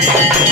Thank you.